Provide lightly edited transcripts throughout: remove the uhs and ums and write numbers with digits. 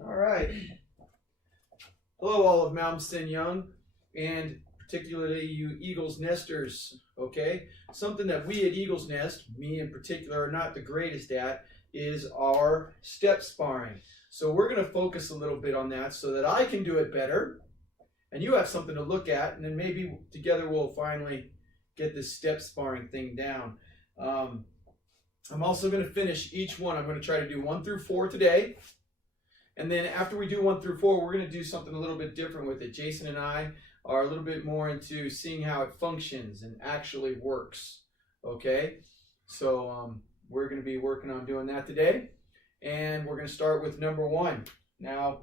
All right. Hello, all of Malmsteen Young, and particularly you Eagles Nesters, okay? Something that we at Eagles Nest, me in particular, are not the greatest at is our step sparring. So we're going to focus a little bit on that so that I can do it better, and you have something to look at, and then maybe together we'll finally get this step sparring thing down. I'm also going to finish each one. I'm going to try to do 1 through 4 today. And then after we do 1 through 4, we're going to do something a little bit different with it. Jason and I are a little bit more into seeing how it functions and actually works. Okay? So we're going to be working on doing that today. And we're going to start with number 1. Now,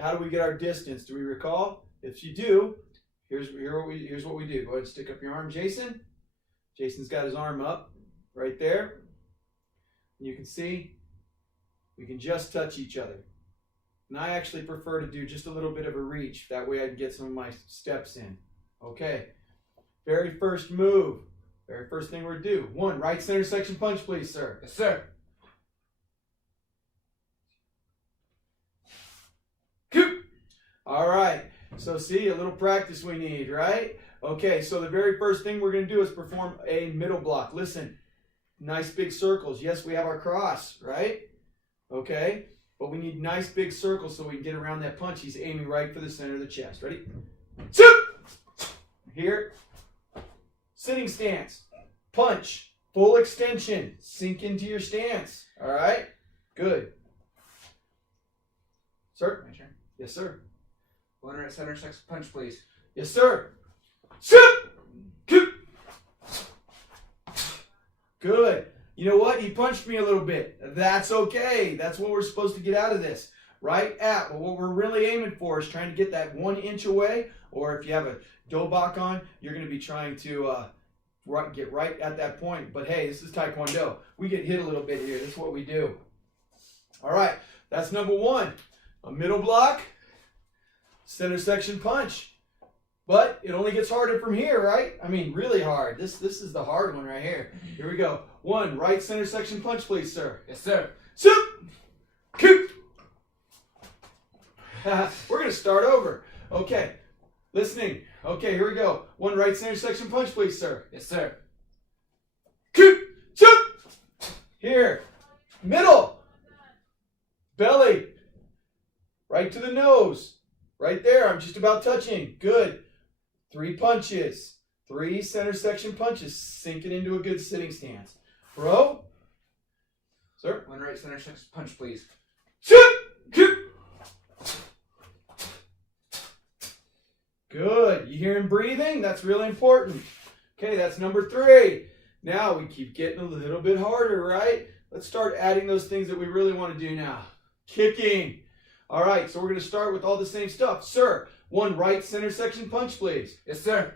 how do we get our distance? Do we recall? If you do, here's what we do. Go ahead and stick up your arm, Jason. Jason's got his arm up right there. You can see we can just touch each other. And I actually prefer to do just a little bit of a reach. That way I can get some of my steps in. Okay. Very first move. Very first thing we're going to do. 1, right center section punch, please, sir. Yes, sir. All right. So see, a little practice we need, right? Okay, so the very first thing we're going to do is perform a middle block. Listen, nice big circles. Yes, we have our cross, right? Okay, but we need nice big circles so we can get around that punch. He's aiming right for the center of the chest. Ready? Here. Sitting stance. Punch. Full extension. Sink into your stance. All right? Good. Sir? My turn. Yes, sir. 1 right center section punch, please. Yes, sir. Good. You know what? He punched me a little bit. That's okay. That's what we're supposed to get out of this. Right at. But what we're really aiming for is trying to get that 1 inch away. Or if you have a dobok on, you're going to be trying to get right at that point. But hey, this is Taekwondo. We get hit a little bit here. This is what we do. All right. That's number 1. A middle block. Center section punch. But it only gets harder from here, right? I mean, really hard. This is the hard one right here. Here we go. 1, right center section punch, please, sir. Yes, sir. We're going to start over. Okay. Listening. Okay, here we go. 1, right center section punch, please, sir. Yes, sir. Here. Middle. Belly. Right to the nose. Right there. I'm just about touching. Good. 3 punches. 3 center section punches. Sink it into a good sitting stance. Bro. Sir. 1 right center section punch, please. Good. You hear him breathing? That's really important. Okay, that's number 3. Now we keep getting a little bit harder, right? Let's start adding those things that we really want to do now. Kicking. All right, so we're going to start with all the same stuff. Sir, 1 right center section punch, please. Yes, sir.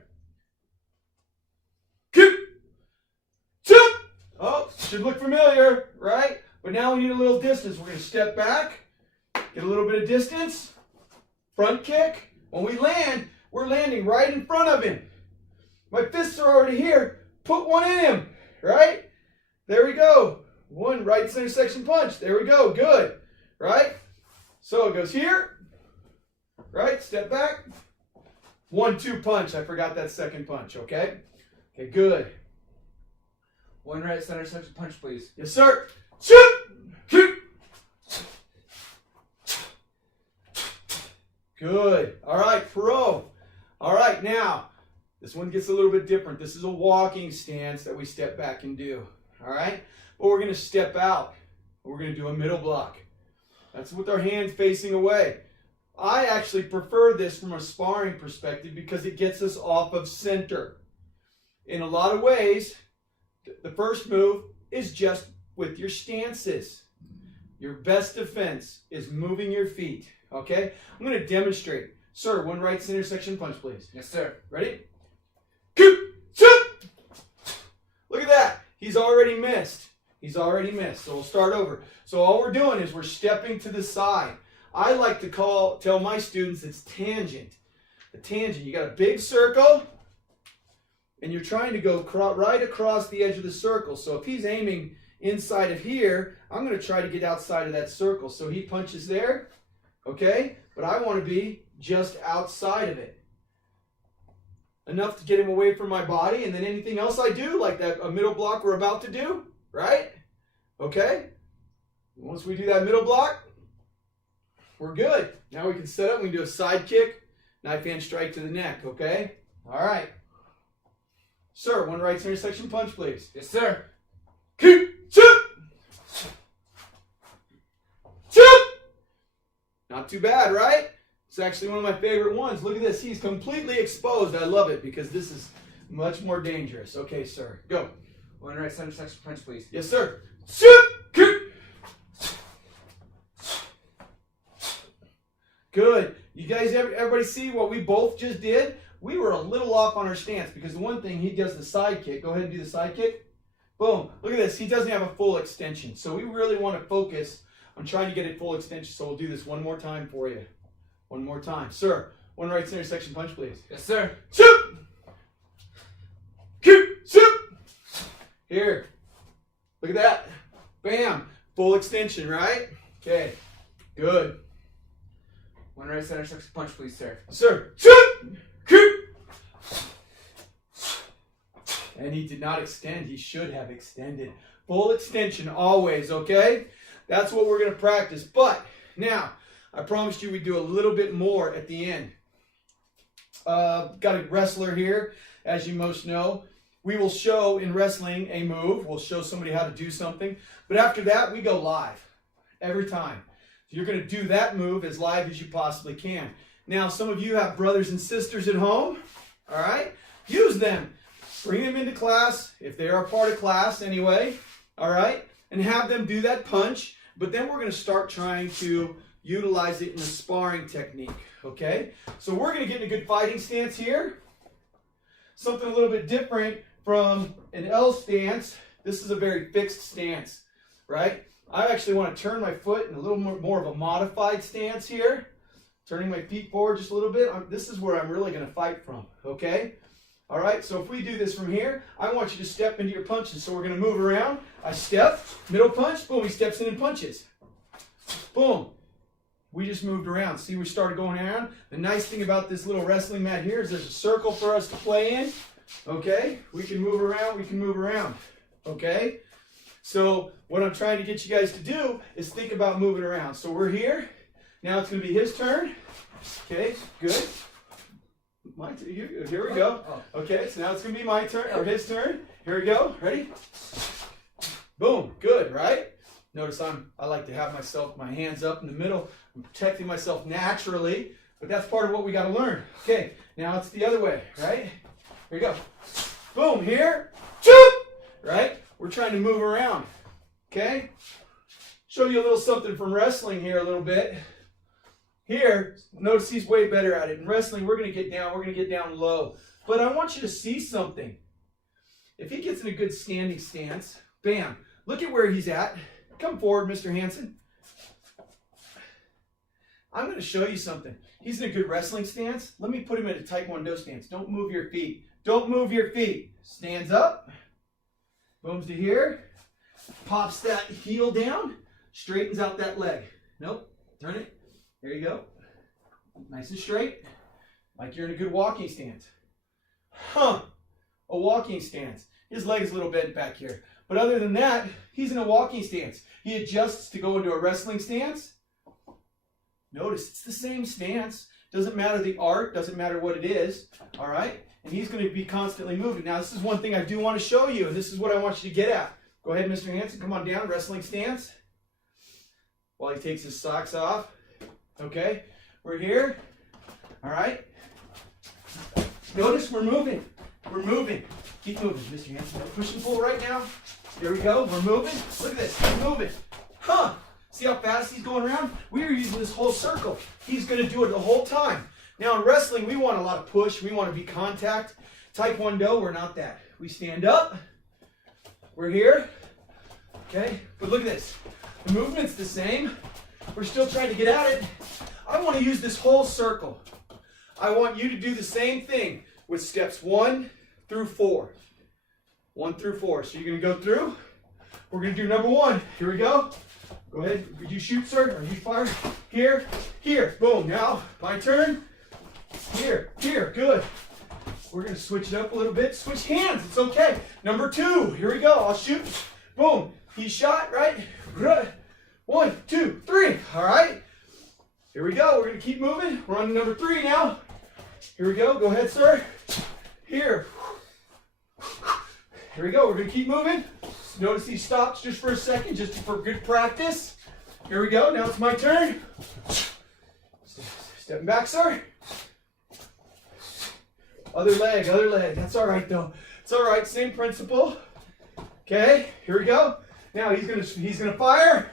Oh, should look familiar, right? But now we need a little distance. We're going to step back, get a little bit of distance, front kick. When we land, we're landing right in front of him. My fists are already here. Put 1 in him, right? There we go. 1 right center section punch. There we go. Good, right? So it goes here, right? Step back. 1-2 punch. I forgot that second punch, okay? Okay, good. 1 right center section punch, please. Yes, sir. Good. All right, pro. All right, now, this one gets a little bit different. This is a walking stance that we step back and do. All right? But we're going to step out. We're going to do a middle block. That's with our hands facing away. I actually prefer this from a sparring perspective because it gets us off of center. In a lot of ways, the first move is just with your stances. Your best defense is moving your feet. Okay? I'm going to demonstrate. Sir, 1 right center section punch, please. Yes, sir. Ready? Look at that. He's already missed. He's already missed. So we'll start over. So all we're doing is we're stepping to the side. I like to tell my students it's tangent. A tangent. You got a big circle, and you're trying to go right across the edge of the circle. So if he's aiming inside of here, I'm going to try to get outside of that circle. So he punches there, okay? But I want to be just outside of it. Enough to get him away from my body, and then anything else I do, like that a middle block we're about to do, right? Okay? Once we do that middle block, we're good. Now we can set up, we can do a side kick, knife hand strike to the neck, okay? All right. Sir, one right center section punch, please. Yes, sir. Kick, shoot! Shoot! Not too bad, right? It's actually one of my favorite ones. Look at this. He's completely exposed. I love it because this is much more dangerous. Okay, sir. Go. One right center section punch, please. Yes, sir. Shoot! Kick! Good. You guys, everybody see what we both just did? We were a little off on our stance because the one thing, he does the side kick. Go ahead and do the side kick. Boom. Look at this. He doesn't have a full extension. So we really want to focus on trying to get a full extension. So we'll do this one more time for you. One more time. Sir, one right center section punch, please. Yes, sir. Shoot! Kick! Shoot! Here. Look at that. Bam. Full extension, right? Okay. Good. One right center section punch, please, sir. Sir. Shoot! Kick! And he did not extend. He should have extended. Full extension always, okay? That's what we're going to practice. But now, I promised you we'd do a little bit more at the end. Got a wrestler here, as you most know. We will show in wrestling a move. We'll show somebody how to do something. But after that, we go live every time. So you're going to do that move as live as you possibly can. Now, some of you have brothers and sisters at home. All right? Use them. Bring them into class, if they are a part of class anyway. All right? And have them do that punch. But then we're going to start trying to utilize it in a sparring technique, okay? So we're going to get in a good fighting stance here. Something a little bit different from an L stance. This is a very fixed stance, right? I actually want to turn my foot in a little more of a modified stance here. Turning my feet forward just a little bit. This is where I'm really going to fight from, okay? All right, so if we do this from here, I want you to step into your punches. So we're going to move around. I step, middle punch, boom, he steps in and punches. Boom. We just moved around. See, we started going around. The nice thing about this little wrestling mat here is there's a circle for us to play in. Okay? We can move around. We can move around. Okay? So what I'm trying to get you guys to do is think about moving around. So we're here. Now it's going to be his turn. Okay? Good. Here we go. Okay, so now it's going to be my turn, or his turn. Here we go. Ready? Boom. Good, right? Notice I like to have my hands up in the middle. I'm protecting myself naturally, but that's part of what we got to learn. Okay, now it's the other way, right? Here we go. Boom, here. Choop! Right? We're trying to move around. Okay? Show you a little something from wrestling here a little bit. Here, notice he's way better at it. In wrestling, we're going to get down low. But I want you to see something. If he gets in a good standing stance, bam, look at where he's at. Come forward, Mr. Hansen. I'm going to show you something. He's in a good wrestling stance. Let me put him in a Taekwondo stance. Don't move your feet. Don't move your feet. Stands up. Booms to here. Pops that heel down. Straightens out that leg. Nope. Turn it. There you go. Nice and straight. Like you're in a good walking stance. A walking stance. His leg is a little bent back here. But other than that, he's in a walking stance. He adjusts to go into a wrestling stance. Notice it's the same stance. Doesn't matter the art, doesn't matter what it is. All right? And he's going to be constantly moving. Now, this is one thing I do want to show you, and this is what I want you to get at. Go ahead, Mr. Hansen. Come on down. Wrestling stance. While he takes his socks off. Okay? We're here. All right? Notice we're moving. We're moving. Keep moving, Mr. Hansen. Push and pull right now. There we go. We're moving. Look at this. Keep moving. See how fast he's going around? We are using this whole circle. He's going to do it the whole time. Now in wrestling, we want a lot of push. We want to be contact. Taekwondo, we're not that. We stand up. We're here. Okay? But look at this. The movement's the same. We're still trying to get at it. I want to use this whole circle. I want you to do the same thing with steps 1 through 4. 1 through 4. So you're going to go through. We're going to do number 1. Here we go. Go ahead. Did you shoot, sir? Are you firing? Here, here. Boom. Now, my turn. Here, here. Good. We're going to switch it up a little bit. Switch hands. It's okay. Number 2. Here we go. I'll shoot. Boom. He shot, right? 1, 2, 3. All right. Here we go. We're going to keep moving. We're on to number 3 now. Here we go. Go ahead, sir. Here. Here we go. We're going to keep moving. Notice he stops just for a second, just for good practice. Here we go. Now it's my turn. Stepping back, sir. Other leg, other leg. That's all right, though. It's all right. Same principle. Okay. Here we go. Now he's gonna fire.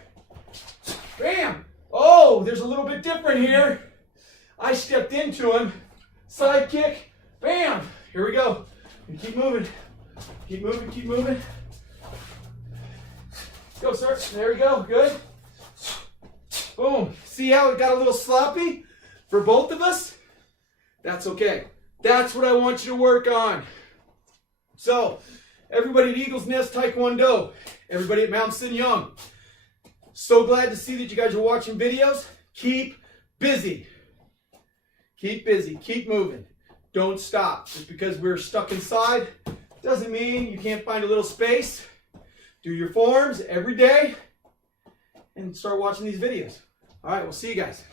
Bam. Oh, there's a little bit different here. I stepped into him. Side kick. Bam. Here we go. And keep moving. Keep moving. Keep moving. Go, sir. There we go. Good. Boom. See how it got a little sloppy for both of us? That's okay. That's what I want you to work on. So, everybody at Eagles Nest Taekwondo, everybody at Hansen Young, so glad to see that you guys are watching videos. Keep busy. Keep busy. Keep moving. Don't stop. Just because we're stuck inside doesn't mean you can't find a little space. Do your forms every day and start watching these videos. All right, we'll see you guys.